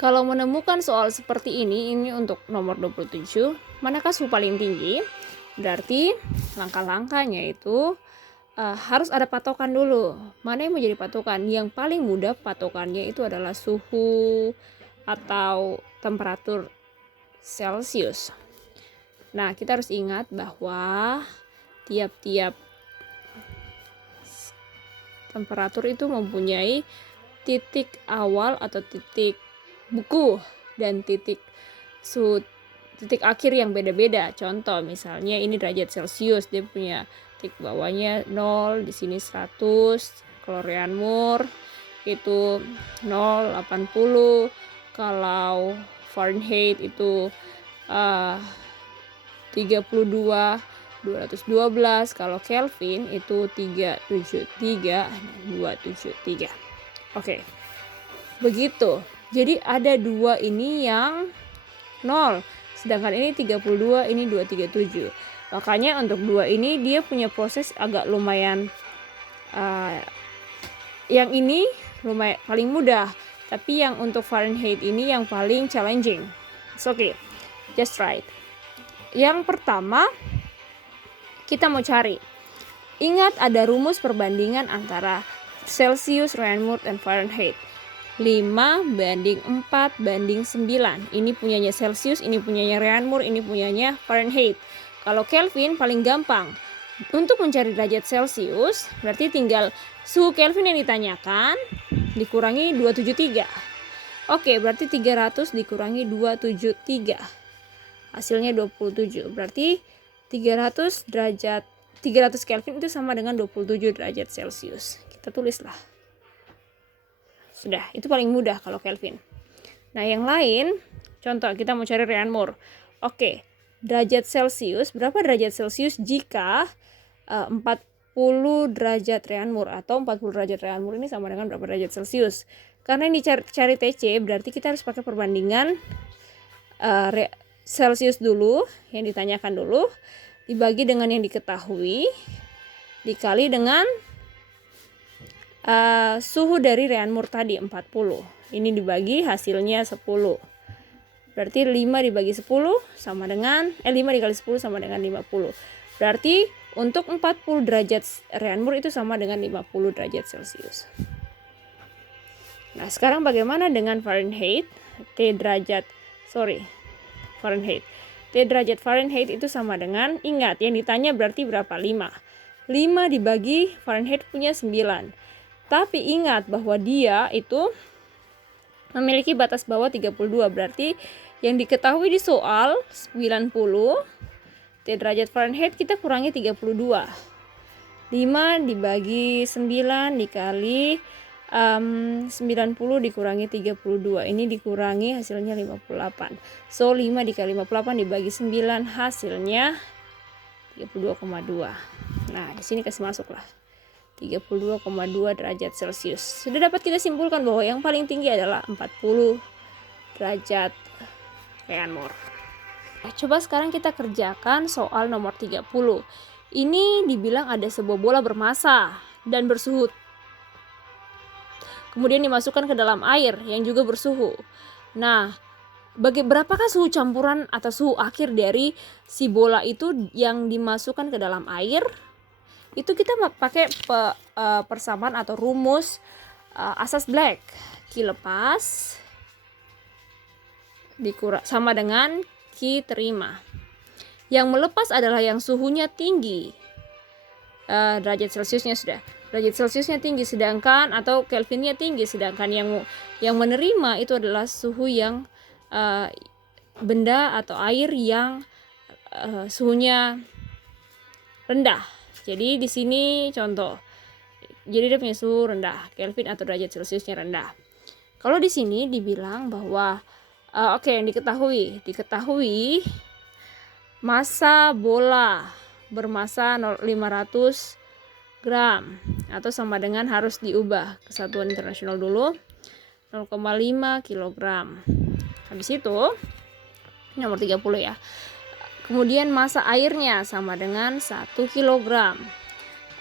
Kalau menemukan soal seperti ini untuk nomor 27, manakah suhu paling tinggi? Berarti langkah-langkahnya itu harus ada patokan dulu. Mana yang menjadi patokan? Yang paling mudah patokannya itu adalah suhu atau temperatur Celcius. Nah, kita harus ingat bahwa tiap-tiap temperatur itu mempunyai titik awal atau titik buku dan titik akhir yang beda-beda. Contoh misalnya ini derajat Celcius, dia punya titik bawahnya 0, di sini 100. Kalau Reaumur itu 0, 80. Kalau Fahrenheit itu 32, 212. Kalau Kelvin itu 373, 273. Oke. Begitu. Jadi ada dua ini yang 0, sedangkan ini 32, ini 237. Makanya untuk dua ini dia punya proses agak lumayan, yang ini lumayan paling mudah, tapi yang untuk Fahrenheit ini yang paling challenging. It's okay, just try it. Yang pertama kita mau cari, ingat ada rumus perbandingan antara Celcius, Reaumur, dan Fahrenheit. 5:4:9. Ini punyanya Celcius, ini punyanya Reaumur, ini punyanya Fahrenheit. Kalau Kelvin paling gampang. Untuk mencari derajat Celcius, berarti tinggal suhu Kelvin yang ditanyakan dikurangi 273. Oke, berarti 300 dikurangi 273. Hasilnya 27. Berarti 300 Kelvin itu sama dengan 27 derajat Celcius. Kita tulislah. Sudah, itu paling mudah kalau Kelvin. Nah, yang lain, contoh kita mau cari Reaumur. Oke, derajat Celcius, berapa derajat Celcius jika 40 derajat Reaumur atau 40 derajat Reaumur ini sama dengan berapa derajat Celcius? Karena ini cari TC, berarti kita harus pakai perbandingan Celcius dulu, yang ditanyakan dulu, dibagi dengan yang diketahui, dikali dengan suhu dari Reaumur tadi 40. Ini dibagi hasilnya 10. Berarti 5 dibagi 10 sama dengan 5 dikali 10 sama dengan 50. Berarti untuk 40 derajat Reaumur itu sama dengan 50 derajat Celcius. Nah, sekarang bagaimana dengan Fahrenheit? Fahrenheit. T derajat Fahrenheit itu sama dengan, ingat yang ditanya berarti berapa? 5. 5 dibagi Fahrenheit punya 9. Tapi ingat bahwa dia itu memiliki batas bawah 32. Berarti yang diketahui di soal 90. T derajat Fahrenheit kita kurangi 32. 5 dibagi 9 dikali 90 dikurangi 32. Ini dikurangi hasilnya 58. So 5 dikali 58 dibagi 9 hasilnya 32,2. Nah, di sini kasih masuklah 32,2 derajat Celcius. Sudah dapat kita simpulkan bahwa yang paling tinggi adalah 40 derajat Reaumur. Nah, coba sekarang kita kerjakan soal nomor 30. Ini dibilang ada sebuah bola bermassa dan bersuhu, kemudian dimasukkan ke dalam air yang juga bersuhu. Nah, berapakah suhu campuran atau suhu akhir dari si bola itu yang dimasukkan ke dalam air? Itu kita pakai persamaan atau rumus asas Black. Q lepas sama dengan Q terima. Yang melepas adalah yang suhunya tinggi. Derajat Celciusnya sudah. Derajat Celciusnya tinggi sedangkan atau Kelvinnya tinggi, sedangkan yang menerima itu adalah suhu yang benda atau air yang suhunya rendah. Jadi di sini contoh. Jadi dia punya suhu rendah, Kelvin atau derajat Celciusnya rendah. Kalau di sini dibilang bahwa yang diketahui massa bola bermassa 500 gram atau sama dengan, harus diubah ke satuan internasional dulu, 0,5 kilogram. Habis itu nomor 30 ya. Kemudian massa airnya sama dengan 1 kilogram.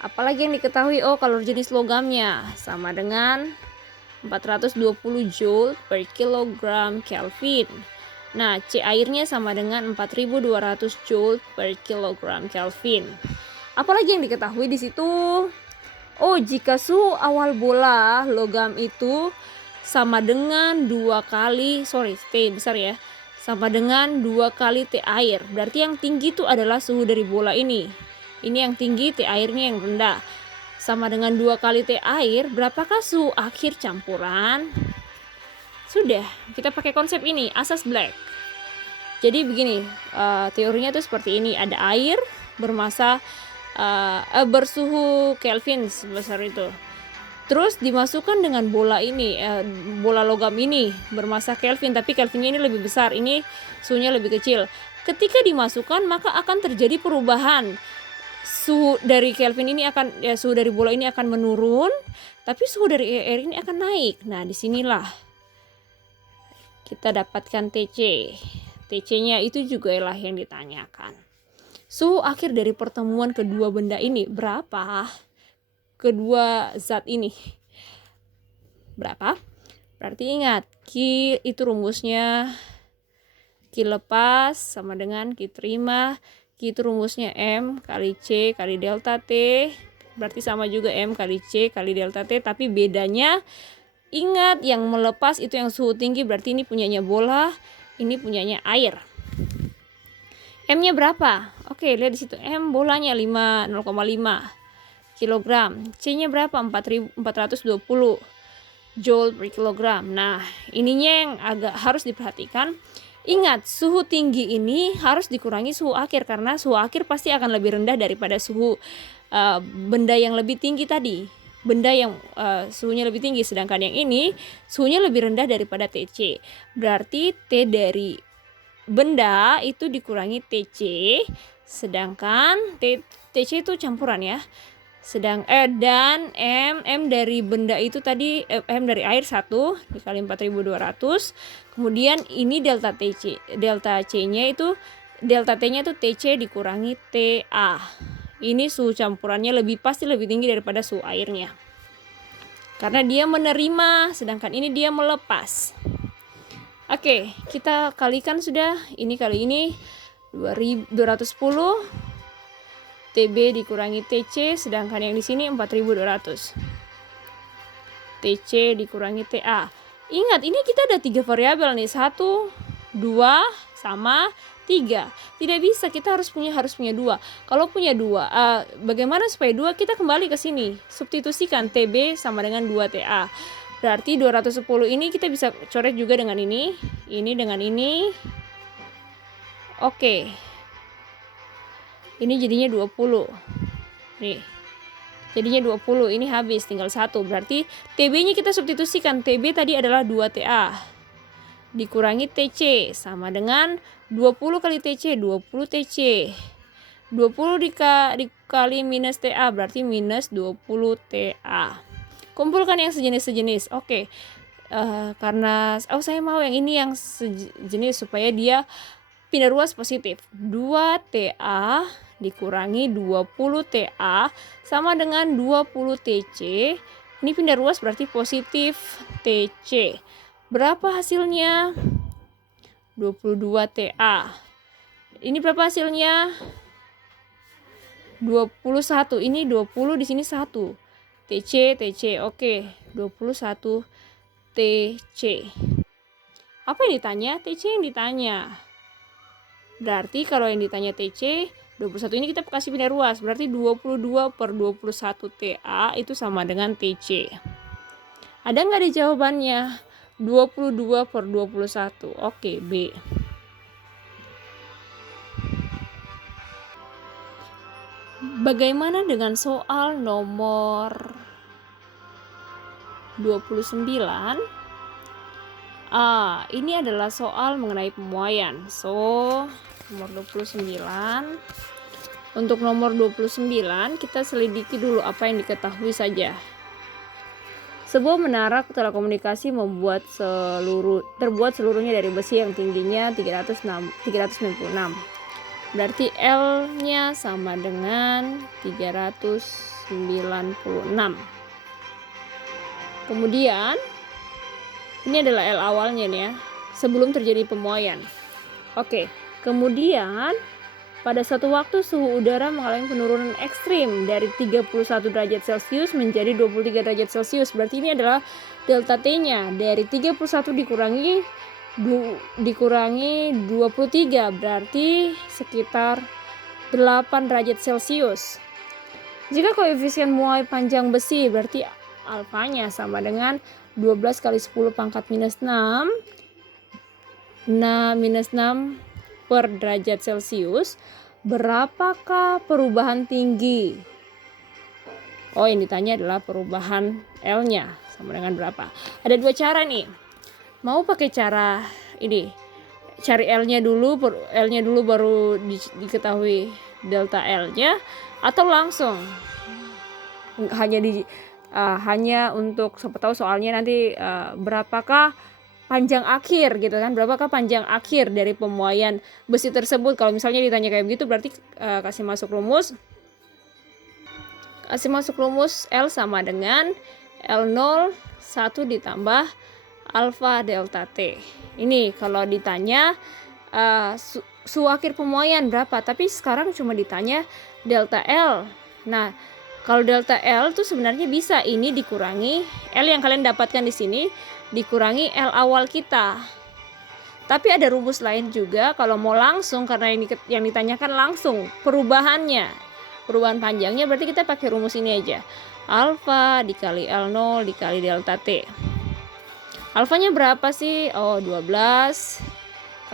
Apalagi yang diketahui, kalau jenis logamnya sama dengan 420 Joule per kilogram Kelvin. Nah, C airnya sama dengan 4200 Joule per kilogram Kelvin. Apalagi yang diketahui di situ? Oh, jika suhu awal bola logam itu sama dengan T besar ya, sama dengan 2 kali T air. Berarti yang tinggi itu adalah suhu dari bola ini. Ini yang tinggi, T airnya yang rendah. Sama dengan 2 kali T air, berapakah suhu akhir campuran? Sudah, kita pakai konsep ini, asas Black. Jadi begini, teorinya itu seperti ini. Ada air bersuhu Kelvin sebesar itu. Terus dimasukkan dengan bola ini, bola logam ini bermasa Kelvin, tapi Kelvinnya ini lebih besar, ini suhunya lebih kecil. Ketika dimasukkan, maka akan terjadi perubahan. Suhu dari Kelvin ini suhu dari bola ini akan menurun, tapi suhu dari air ini akan naik. Nah, disinilah kita dapatkan TC. TC-nya itu juga lah yang ditanyakan. Suhu akhir dari pertemuan kedua benda ini berapa? Kedua zat ini berapa? Berarti ingat, Q itu rumusnya Q lepas sama dengan Q terima. Q itu rumusnya M kali C kali delta T. Berarti sama juga M kali C kali delta T, tapi bedanya ingat, yang melepas itu yang suhu tinggi, berarti ini punyanya bola, ini punyanya air. M-nya berapa? Oke, lihat di situ. M bolanya 0,5 kilogram. C-nya berapa? 420 Joule per kilogram. Nah, ininya yang agak harus diperhatikan. Ingat, suhu tinggi ini harus dikurangi suhu akhir, karena suhu akhir pasti akan lebih rendah daripada suhu benda yang lebih tinggi tadi. Benda yang suhunya lebih tinggi, sedangkan yang ini suhunya lebih rendah daripada TC. Berarti T dari benda itu dikurangi TC, sedangkan TC itu campuran ya. Dan M dari benda itu tadi, M dari air 1 dikali 4200. Kemudian ini delta TC. Delta C-nya itu, delta T-nya itu TC dikurangi TA. Ini suhu campurannya pasti lebih tinggi daripada suhu airnya. Karena dia menerima, sedangkan ini dia melepas. Oke, kita kalikan sudah. Ini kali ini 210 TB dikurangi TC, sedangkan yang di sini 4200. TC dikurangi TA. Ingat, ini kita ada 3 variabel nih. 1, 2, sama 3. Tidak bisa, kita harus punya 2. Kalau punya 2, bagaimana supaya 2? Kita kembali ke sini. Substitusikan TB sama dengan 2TA. Berarti 210 ini kita bisa coret juga dengan ini dengan ini. Oke. Ini jadinya 20. Nih. Jadinya 20, ini habis, tinggal 1. Berarti TB-nya kita substitusikan. TB tadi adalah 2TA. Dikurangi TC sama dengan 20 kali TC, 20 TC. 20 dikali minus TA berarti minus 20 TA. Kumpulkan yang sejenis-sejenis. Oke. Karena saya mau yang ini yang sejenis supaya dia pindah ruas positif. 2 TA dikurangi 20 TA sama dengan 20 TC. Ini pindah ruas berarti positif TC. Berapa hasilnya? 22 TA. Ini berapa hasilnya? 21. Ini 20, di sini 1. TC. Oke, 21 TC. Apa yang ditanya? TC yang ditanya. Berarti kalau yang ditanya TC, 21 ini kita kasih pindah ruas. Berarti 22 per 21 TA itu sama dengan TC. Ada nggak di jawabannya? 22 per 21. Oke, B. Bagaimana dengan soal nomor 29? Ini adalah soal mengenai pemuaian. Nomor 29. Untuk nomor 29, kita selidiki dulu apa yang diketahui saja. Sebuah menara telekomunikasi terbuat seluruhnya dari besi yang tingginya 396. Berarti L-nya sama dengan 396. Kemudian Ini adalah L awalnya nih ya, sebelum terjadi pemuaian. Oke, kemudian pada suatu waktu suhu udara mengalami penurunan ekstrim dari 31 derajat Celcius menjadi 23 derajat Celcius. Berarti ini adalah delta T-nya. Dari 31 dikurangi 23, berarti sekitar 8 derajat Celcius. Jika koefisien muai panjang besi, berarti alfanya sama dengan 12 kali 10 pangkat minus 6 per derajat Celcius. Berapakah perubahan tinggi? Oh, yang ditanya adalah perubahan L-nya sama dengan berapa. Ada dua cara nih. Mau pakai cara ini, cari L-nya dulu baru diketahui delta L-nya, atau langsung hanya untuk siapa tahu soalnya nanti berapakah panjang akhir gitu kan, berapakah panjang akhir dari pemuaian besi tersebut. Kalau misalnya ditanya kayak begitu, berarti kasih masuk rumus L sama dengan L0 1 ditambah alfa delta T. Ini kalau ditanya suhu akhir pemuaian berapa, tapi sekarang cuma ditanya delta L. Nah, kalau delta L tuh sebenarnya bisa ini dikurangi L yang kalian dapatkan di sini dikurangi L awal kita. Tapi ada rumus lain juga kalau mau langsung, karena ini yang ditanyakan langsung perubahan panjangnya, berarti kita pakai rumus ini aja. Alfa dikali L0 dikali delta T. Alfanya berapa sih? Oh, 12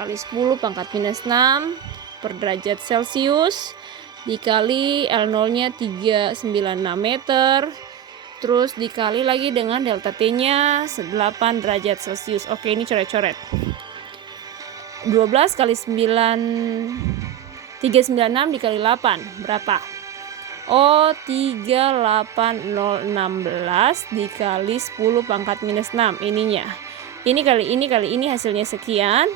kali 10 pangkat minus 6 per derajat Celcius dikali L0-nya 396 meter. Terus dikali lagi dengan delta T-nya 8 derajat Celcius. Oke, ini coret-coret. 12 kali 396 dikali 8 berapa? Oh, 38016 dikali 10 pangkat minus 6 ininya. Ini kali ini hasilnya sekian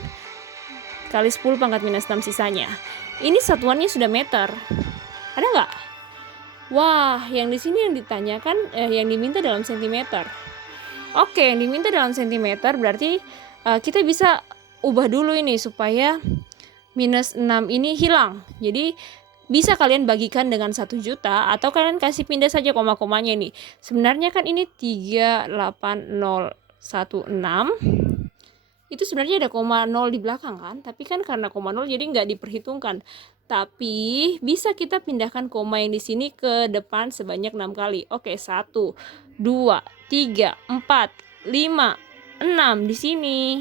kali 10 pangkat minus 6 sisanya. Ini satuannya sudah meter. Ada nggak? Wah, yang di sini yang ditanyakan yang diminta dalam sentimeter. Oke, yang diminta dalam sentimeter berarti kita bisa ubah dulu ini supaya minus 6 ini hilang. Jadi bisa kalian bagikan dengan 1 juta atau kalian kasih pindah saja koma-komanya ini. Sebenarnya kan ini 38016. Itu sebenarnya ada koma 0 di belakang kan, tapi kan karena koma 0 jadi nggak diperhitungkan. Tapi bisa kita pindahkan koma yang di sini ke depan sebanyak 6 kali. Oke, 1, 2, 3, 4, 5, 6 di sini.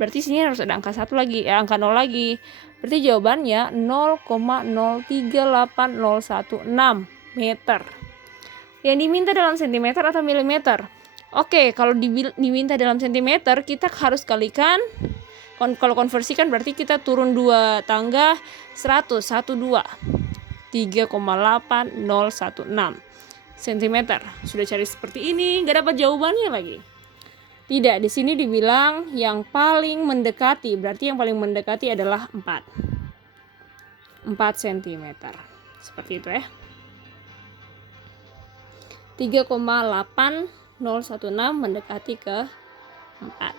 Berarti sini harus ada angka 1 lagi, angka 0 lagi. Berarti jawabannya 0,038016 meter. Yang diminta dalam sentimeter atau milimeter? Oke, kalau diminta dalam sentimeter, kita harus kalikan. Kalau konversikan berarti kita turun 2 tangga 100, 12, 3,8016 cm. Sudah cari seperti ini, nggak dapat jawabannya lagi. Tidak, di sini dibilang yang paling mendekati, berarti yang paling mendekati adalah 4 cm. Seperti itu ya. 3,8016 mendekati ke 4.